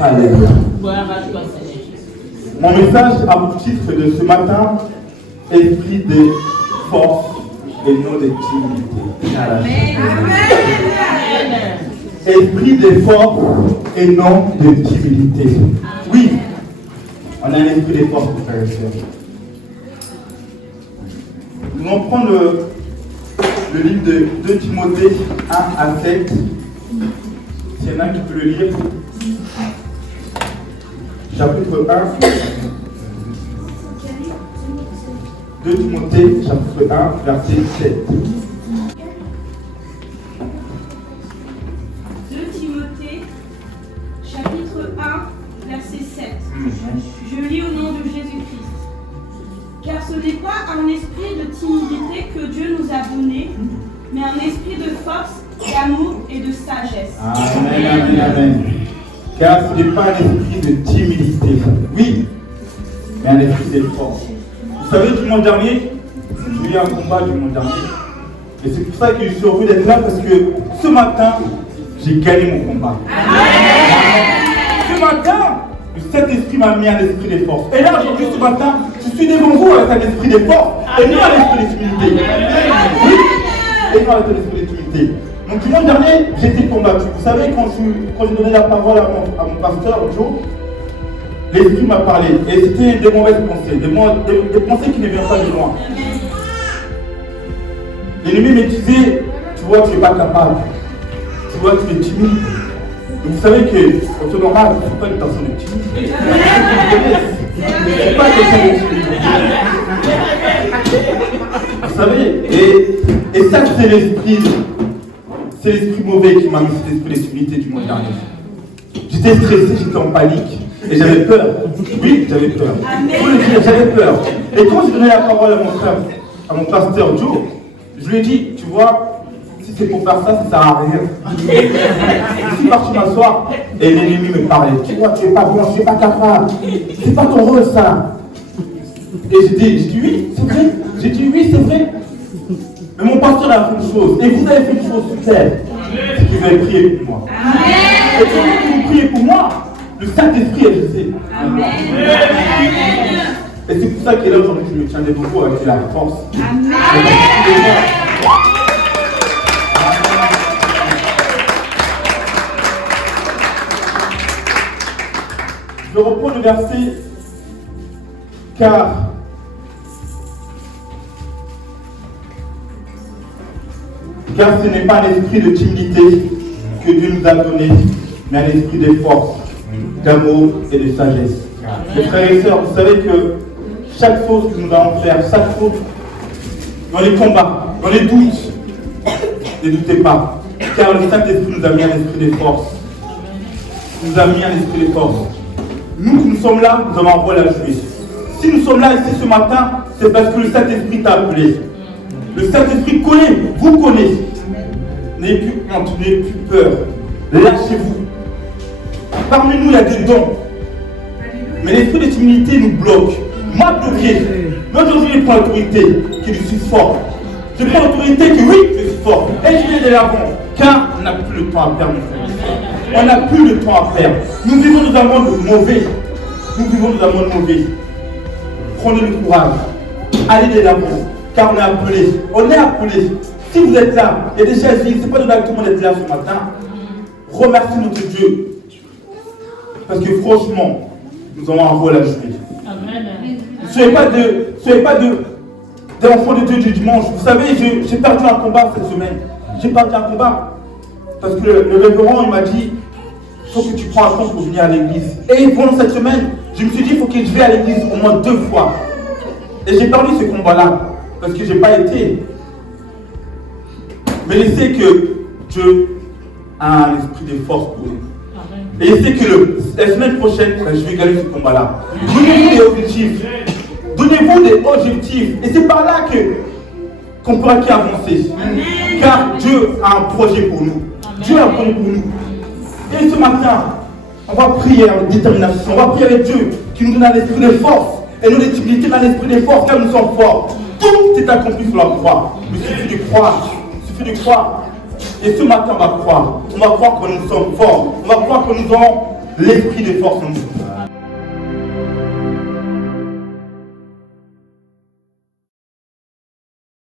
Alléluia. Mon message a pour titre de ce matin, esprit de force et non de timidité. Esprit de force et non de timidité. Oui, on a un esprit de force, frères et sœurs. Nous allons prendre le livre de 2 Timothée 1 à 7. S'il y en a qui peut le lire. Chapitre 1. 2 Timothée, chapitre 1, verset 7. 2 Timothée, chapitre 1, verset 7. Je lis au nom de Jésus-Christ. Car ce n'est pas un esprit de timidité que Dieu nous a donné, mais un esprit de force, d'amour et de sagesse. Amen, amen, amen. Car ce n'est pas un esprit de timidité, oui, mais un esprit de force. Vous savez, dimanche dernier, j'ai eu un combat dimanche dernier. Et c'est pour ça que je suis heureux d'être là, parce que ce matin, j'ai gagné mon combat. Ce matin, le Saint-Esprit m'a mis un esprit de force. Et là, aujourd'hui, ce matin, je suis devant vous avec un esprit de force et non un esprit de timidité. Oui, et non avec un esprit de timidité. Donc, dimanche dernier, j'étais combattu. Vous savez, quand je donnais la parole à mon pasteur, Joe, l'Esprit m'a parlé. Et c'était des mauvaises pensées, des pensées qui ne viennent pas de moi. L'ennemi me disait, tu vois, tu n'es pas capable. Tu vois, tu es timide. Et vous savez que, en temps normal, je ne suis pas une personne timide. Je ne suis pas quelqu'un de timide. Vous savez, et ça, c'est l'esprit. C'est l'esprit mauvais qui m'a mis cet esprit de timidité du mois dernier. J'étais stressé, j'étais en panique. Et j'avais peur. Oui, j'avais peur. J'avais peur. Et quand j'ai donné la parole à mon frère, à mon pasteur Joe, je lui ai dit, tu vois, si c'est pour faire ça, ça ne sert à rien. Je suis parti m'asseoir et l'ennemi me parlait. Tu vois, tu n'es pas bon, tu n'es pas capable. C'est pas ton rôle, ça. Et j'ai dit oui, c'est vrai. J'ai dit oui, c'est vrai. Mais mon pasteur a fait une chose. Et vous avez fait une chose super. C'est que vous avez prié pour moi. Et quand vous priez pour moi, le Saint-Esprit est jeté. Amen. Et c'est pour ça que là aujourd'hui je me tiens devant vous avec la force. Amen. Je reprends le verset car ce n'est pas un esprit de timidité que Dieu nous a donné, mais un esprit de force, d'amour et de sagesse. Mes frères et sœurs, vous savez que chaque chose que nous allons faire, chaque chose, dans les combats, dans les doutes, ne doutez pas, car le Saint-Esprit nous a mis un esprit de force. Il nous a mis un esprit de force. Nous qui nous sommes là, nous avons un rôle à jouer. Si nous sommes là ici ce matin, c'est parce que le Saint-Esprit t'a appelé. Le Saint-Esprit connaît, vous connaissez. N'ayez plus honte, n'ayez plus peur. Lâchez-vous. Parmi nous, il y a des dons. Mais l'esprit de timidité nous bloque. M'a bloqué. Mais aujourd'hui, je prends l'autorité que je suis fort. Je prends l'autorité que oui, je suis fort. Et je vais de l'avant. Car on n'a plus le temps à perdre, mes frères. On n'a plus le temps à perdre. Nous vivons dans un monde mauvais. Nous vivons dans un monde mauvais. Prenez le courage. Allez de l'avant. Car on est appelé. On est appelé. Si vous êtes là, il y a des chaises vides, ce n'est pas de tout le monde d'être là ce matin. Remercie notre Dieu. Parce que franchement, nous avons un rôle à jouer. Amen. Ne soyez pas des enfants de Dieu du dimanche. Vous savez, j'ai perdu un combat cette semaine. J'ai perdu un combat. Parce que le révérend, il m'a dit, il faut que tu prends un temps pour venir à l'église. Et pendant cette semaine, je me suis dit, il faut que je vais à l'église au moins 2 fois. Et j'ai perdu ce combat-là. Parce que je n'ai pas été. Mais je sais que Dieu a un esprit de force pour nous. Et je sais que la semaine prochaine, je vais gagner ce combat-là. Donnez-vous des objectifs. Donnez-vous des objectifs. Et c'est par là qu'on pourra avancer. Car Dieu a un projet pour nous. Dieu a un projet pour nous. Et ce matin, on va prier avec détermination. On va prier avec Dieu qui nous donne un esprit de force. Et non de timidité, mais un esprit de force, car nous sommes forts. Tout est accompli sur la croix. Il suffit de croire. Il suffit de croire. Et ce matin, on va croire. On va croire que nous sommes forts. On va croire que nous avons l'esprit de force en nous.